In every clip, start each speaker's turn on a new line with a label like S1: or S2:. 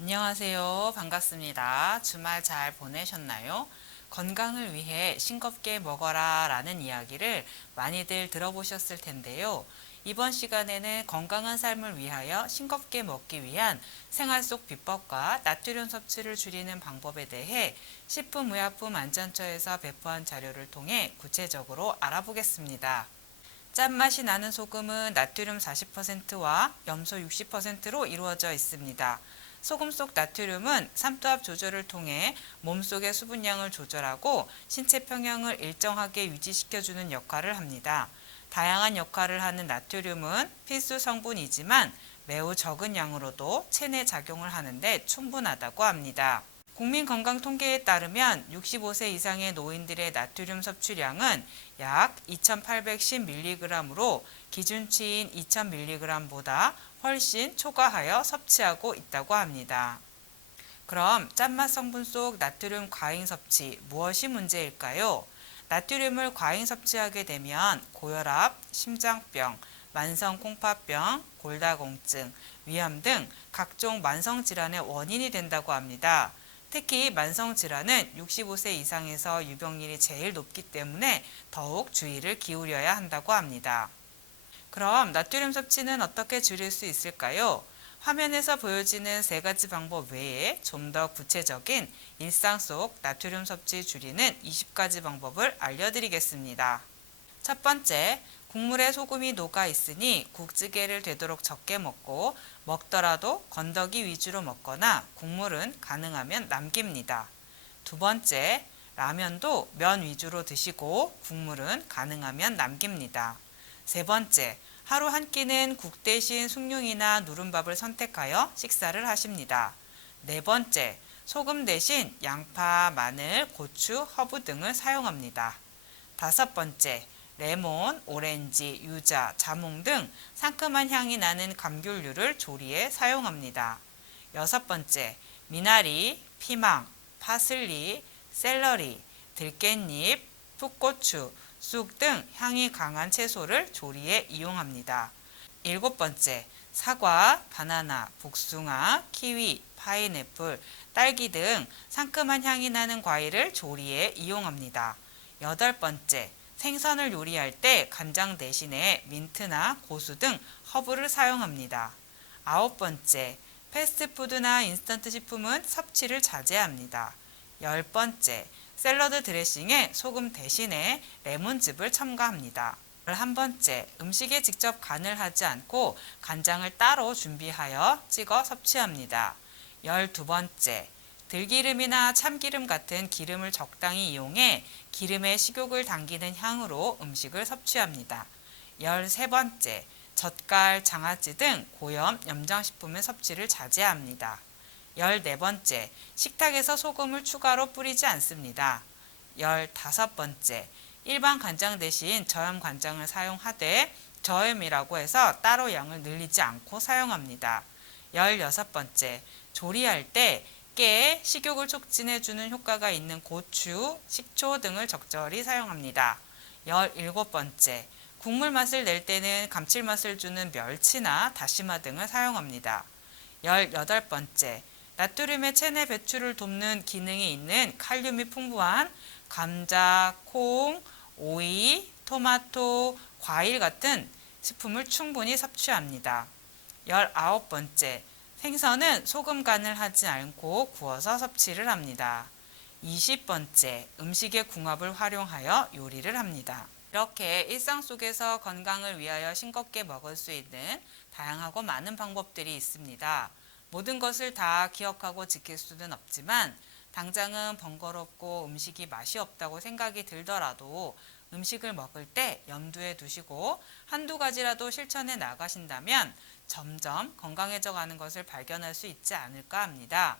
S1: 안녕하세요. 반갑습니다. 주말 잘 보내셨나요? 건강을 위해 싱겁게 먹어라 라는 이야기를 많이들 들어보셨을 텐데요. 이번 시간에는 건강한 삶을 위하여 싱겁게 먹기 위한 생활 속 비법과 나트륨 섭취를 줄이는 방법에 대해 식품의약품 안전처에서 배포한 자료를 통해 구체적으로 알아보겠습니다. 짠맛이 나는 소금은 나트륨 40%와 염소 60%로 이루어져 있습니다. 소금 속 나트륨은 삼투압 조절을 통해 몸속의 수분량을 조절하고 신체 평형을 일정하게 유지시켜주는 역할을 합니다. 다양한 역할을 하는 나트륨은 필수 성분이지만 매우 적은 양으로도 체내 작용을 하는데 충분하다고 합니다. 국민건강통계에 따르면 65세 이상의 노인들의 나트륨 섭취량은 약 2810mg으로 기준치인 2000mg보다 훨씬 초과하여 섭취하고 있다고 합니다. 그럼 짠맛 성분 속 나트륨 과잉 섭취 무엇이 문제일까요? 나트륨을 과잉 섭취하게 되면 고혈압, 심장병, 만성 콩팥병, 골다공증, 위암 등 각종 만성 질환의 원인이 된다고 합니다. 특히 만성 질환은 65세 이상에서 유병률이 제일 높기 때문에 더욱 주의를 기울여야 한다고 합니다. 그럼 나트륨 섭취는 어떻게 줄일 수 있을까요? 화면에서 보여지는 세 가지 방법 외에 좀 더 구체적인 일상 속 나트륨 섭취 줄이는 20가지 방법을 알려드리겠습니다. 첫 번째, 국물에 소금이 녹아 있으니 국찌개를 되도록 적게 먹고 먹더라도 건더기 위주로 먹거나 국물은 가능하면 남깁니다. 두 번째, 라면도 면 위주로 드시고 국물은 가능하면 남깁니다. 세 번째, 하루 한 끼는 국 대신 숭늉이나 누른밥을 선택하여 식사를 하십니다. 네 번째, 소금 대신 양파, 마늘, 고추, 허브 등을 사용합니다. 다섯 번째, 레몬, 오렌지, 유자, 자몽 등 상큼한 향이 나는 감귤류를 조리에 사용합니다. 여섯 번째, 미나리, 피망, 파슬리, 샐러리, 들깻잎, 풋고추, 쑥 등 향이 강한 채소를 조리에 이용합니다. 일곱 번째, 사과, 바나나, 복숭아, 키위, 파인애플, 딸기 등 상큼한 향이 나는 과일을 조리에 이용합니다. 여덟 번째, 생선을 요리할 때 간장 대신에 민트나 고수 등 허브를 사용합니다. 아홉 번째, 패스트푸드나 인스턴트 식품은 섭취를 자제합니다. 열 번째, 샐러드 드레싱에 소금 대신에 레몬즙을 첨가합니다. 한 번째, 음식에 직접 간을 하지 않고 간장을 따로 준비하여 찍어 섭취합니다. 열두 번째, 들기름이나 참기름 같은 기름을 적당히 이용해 기름에 식욕을 당기는 향으로 음식을 섭취합니다. 열세 번째, 젓갈, 장아찌 등 고염, 염장식품의 섭취를 자제합니다. 14번째, 식탁에서 소금을 추가로 뿌리지 않습니다. 15번째, 일반 간장 대신 저염 간장을 사용하되 저염이라고 해서 따로 양을 늘리지 않고 사용합니다. 16번째, 조리할 때 깨에 식욕을 촉진해주는 효과가 있는 고추, 식초 등을 적절히 사용합니다. 17번째, 국물 맛을 낼 때는 감칠맛을 주는 멸치나 다시마 등을 사용합니다. 18번째, 나트륨의 체내 배출을 돕는 기능이 있는 칼륨이 풍부한 감자, 콩, 오이, 토마토, 과일 같은 식품을 충분히 섭취합니다. 19번째, 생선은 소금 간을 하지 않고 구워서 섭취를 합니다. 20번째, 음식의 궁합을 활용하여 요리를 합니다. 이렇게 일상 속에서 건강을 위하여 싱겁게 먹을 수 있는 다양하고 많은 방법들이 있습니다. 모든 것을 다 기억하고 지킬 수는 없지만 당장은 번거롭고 음식이 맛이 없다고 생각이 들더라도 음식을 먹을 때 염두에 두시고 한두 가지라도 실천해 나가신다면 점점 건강해져 가는 것을 발견할 수 있지 않을까 합니다.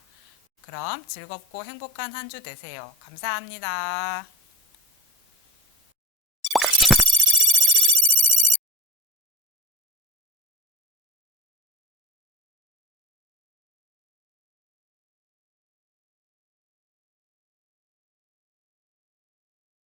S1: 그럼 즐겁고 행복한 한 주 되세요. 감사합니다.